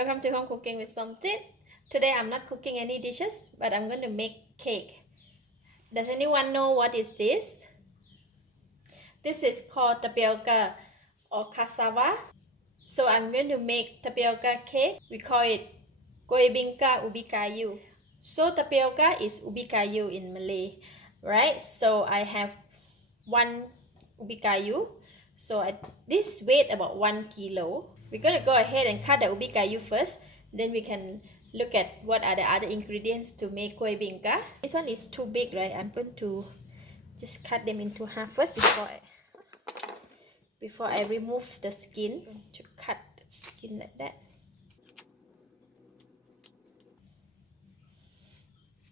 Welcome to Home Cooking with Somjit. Today I'm not cooking any dishes, but I'm going to make cake. Does anyone know what is this? This is called tapioca or cassava. So I'm going to make tapioca cake. We call it Kuih Bingka Ubi Kayu. So tapioca is ubi kayu in Malay, right? So I have one ubi kayu. So this weight about 1 kilo. We're going to go ahead and cut the ubi kayu first. Then we can look at what are the other ingredients to make kuih bingka. This one is too big, right? I'm going to just cut them into half first before I remove the skin. To cut the skin like that.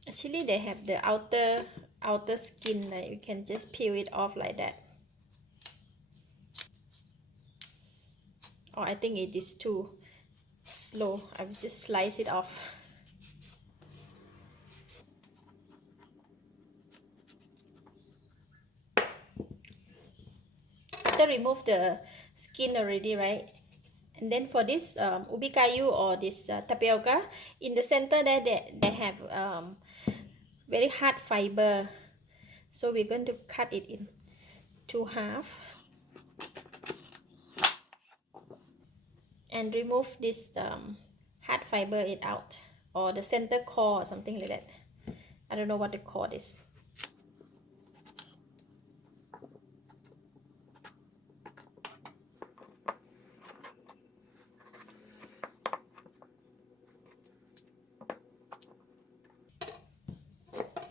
Actually, they have the outer skin, like you can just peel it off like that. Or I think it is too slow. I will just slice it off. After remove the skin already, right? And then for this ubi kayu or this tapioca, in the center there they have very hard fiber. So we're going to cut it in two half and remove this hard fiber out, or the center core or something like that. I don't know what the core is.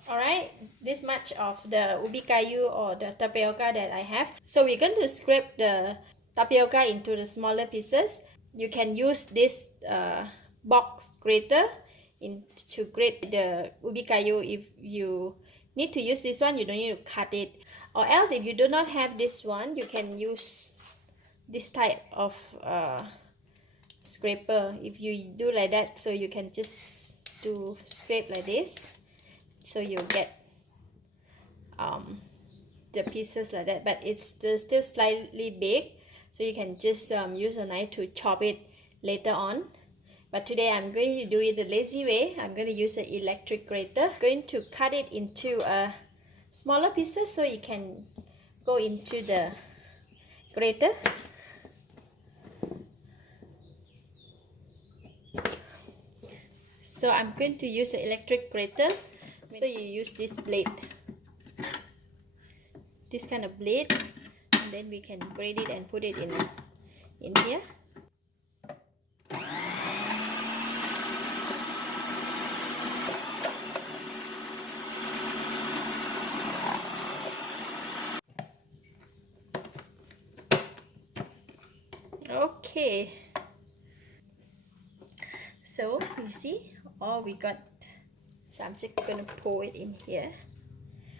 Alright, this much of the ubi kayu or the tapioca that I have. So we're going to scrape the tapioca into the smaller pieces. You can use this box grater to grate the ubi kayu. If you need to use this one, you don't need to cut it. Or else, if you do not have this one, you can use this type of scraper. If you do like that, so you can just do scrape like this. So you get the pieces like that, but it's still slightly big, so you can just use a knife to chop it later on. But today I'm going to do it the lazy way. I'm going to use an electric grater. I'm going to cut it into smaller pieces so you can go into the grater. So I'm going to use the electric grater. So you use this blade, this kind of blade, and then we can grate it and put it in here. Okay, so you see all we got. So I'm just going to pour it in here.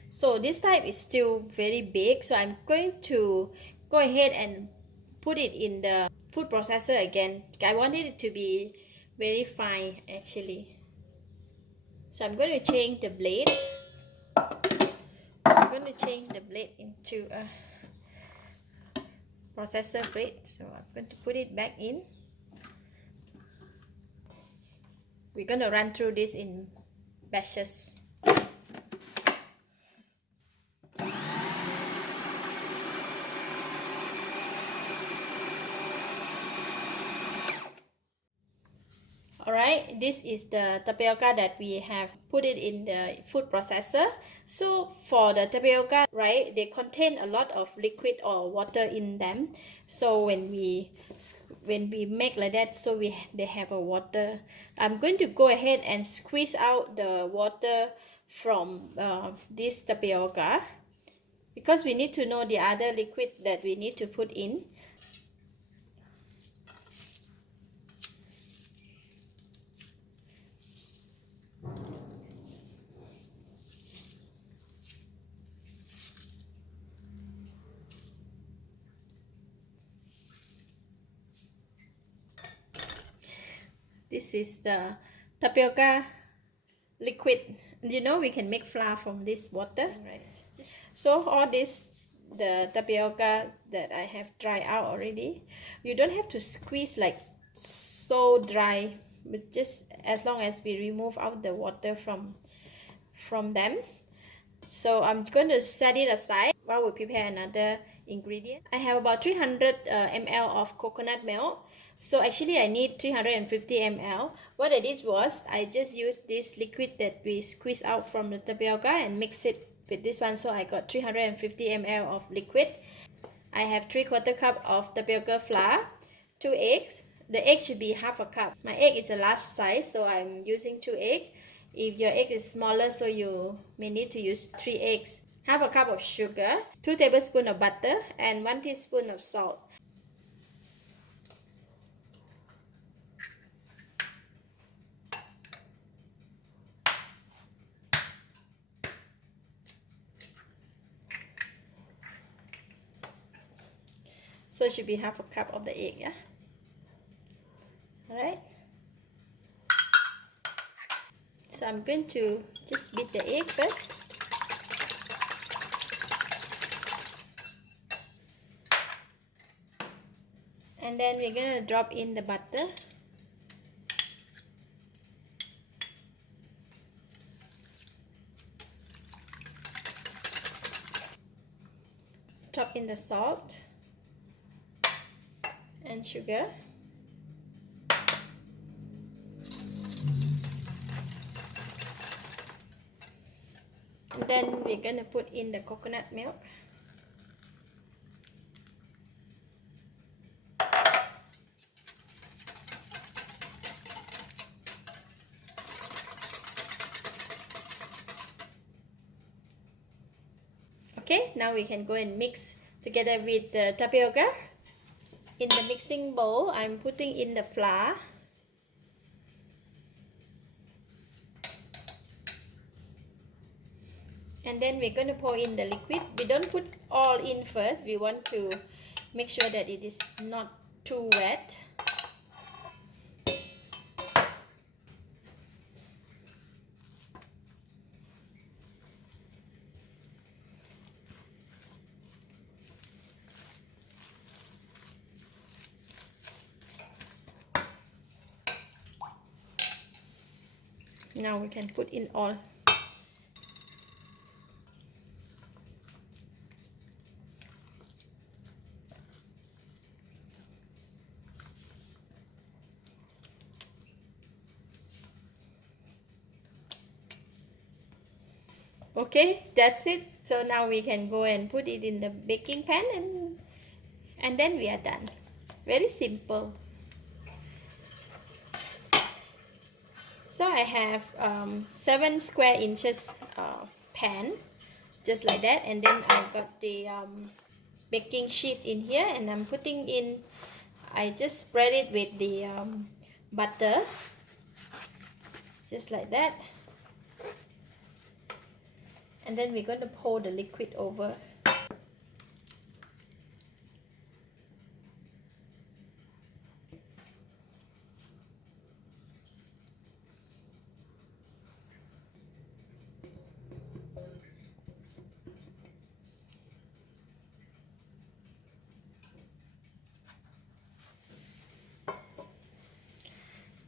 So this type is still very big, so I'm going to go ahead and put it in the food processor again. I wanted it to be very fine actually. So I'm going to change the blade. I'm going to change the blade into a processor blade. So I'm going to put it back in. We're going to run through this in batches. Alright, this is the tapioca that we have put it in the food processor. So for the tapioca, right, they contain a lot of liquid or water in them. So when we make like that, so they have a water. I'm going to go ahead and squeeze out the water from this tapioca, because we need to know the other liquid that we need to put in. This is the tapioca liquid. You know, we can make flour from this water, right? So all this, the tapioca that I have dried out already, you don't have to squeeze like so dry, but just as long as we remove out the water from them. So I'm going to set it aside while we prepare another ingredient. I have about 300 ml of coconut milk. So actually I need 350 ml. What I did was I just used this liquid that we squeeze out from the tapioca and mix it with this one. So I got 350 ml of liquid. I have 3/4 cup of tapioca flour, 2 eggs. The egg should be half a cup. My egg is a large size, so I'm using 2 eggs. If your egg is smaller, so you may need to use 3 eggs. Half a cup of sugar, 2 tablespoons of butter, and 1 teaspoon of salt. So it should be half a cup of the egg, yeah? Alright. So I'm going to just beat the egg first. And then we're going to drop in the butter. Drop in the salt and sugar. And then we're going to put in the coconut milk. Okay, now we can go and mix together with the tapioca. In the mixing bowl, I'm putting in the flour. And then we're going to pour in the liquid. We don't put all in first. We want to make sure that it is not too wet. Now we can put in all. Okay, that's it. So now we can go and put it in the baking pan and then we are done. Very simple. So I have 7 square inches pan, just like that, and then I've got the baking sheet in here, and I'm putting in, I just spread it with the butter, just like that, and then we're going to pour the liquid over.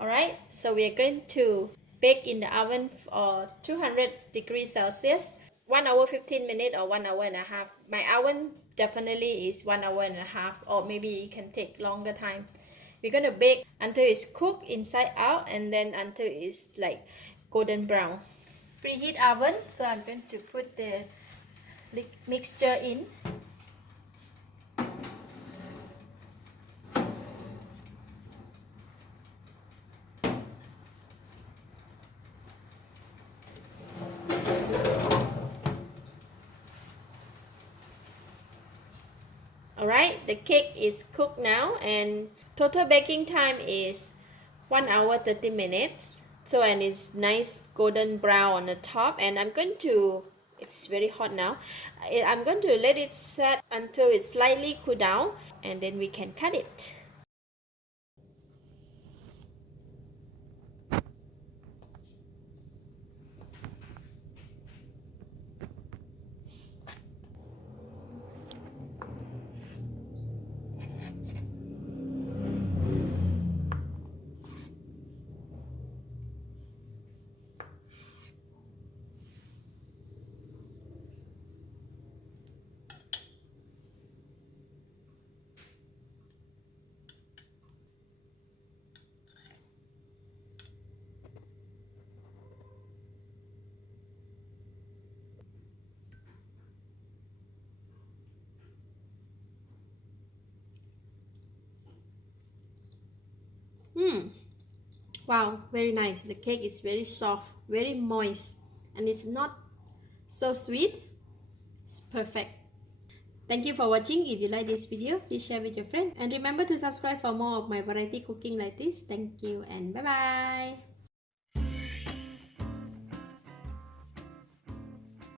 Alright, so we are going to bake in the oven for 200 degrees Celsius, 1 hour 15 minutes or 1 hour and a half. My oven definitely is 1 hour and a half, or maybe it can take longer time. We're going to bake until it's cooked inside out, and then until it's like golden brown. Preheat oven, so I'm going to put the mixture in. Alright, the cake is cooked now, and total baking time is 1 hour 30 minutes. So, and it's nice golden brown on the top, and I'm going to, it's very hot now, I'm going to let it set until it's slightly cool down, and then we can cut it. Wow, very nice. The cake is very soft, very moist, and it's not so sweet. It's perfect. Thank you for watching. If you like this video, please share with your friends. And remember to subscribe for more of my variety cooking like this. Thank you and bye bye.